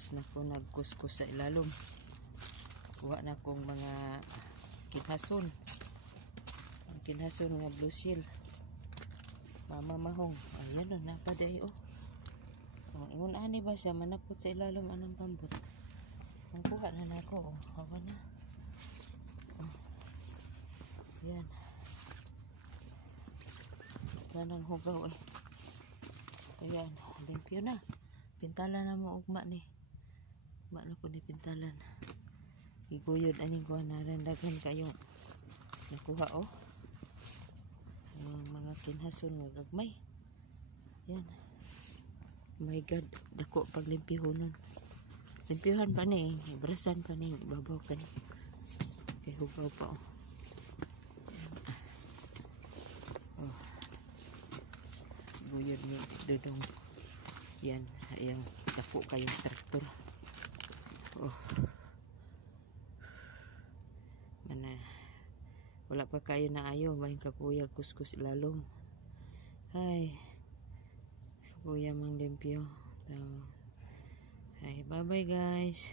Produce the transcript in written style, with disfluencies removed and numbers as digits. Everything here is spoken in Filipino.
Tapos na ko nagkuskus sa ilalom. Kuha na kong mga kinhason. Ang kinhason nga blue seal. Mamamahong. Ayan o, napaday o. Ingon ani ba siya, manapot sa ilalom anong pambot. Ang kuha na nako o. Hawa na. Yan. Yan ang hugaw eh. Ayan, limpyo na. Pintalan na mo ugma ni. Ugma na po ni pintalan. Iguyod aning kuha na rin. Dagan kayong nakuha o. Mga kinhason nga gagmay. Yan. Oh my God. Dako pag limpyo nun. Limpyohan pa ni. Ibrasan pa ni. Ibabaw ka ni. Kay hugaw pa o. Oh. Guyod ni Dudong. Yan. Ayang dako kayong traktor. Oh. Mana. Wala pa kayo na ayo. Bahin kakuyag kuskus ilalom. Ay. Kakuyag mang limpyo. Ay, bye bye guys.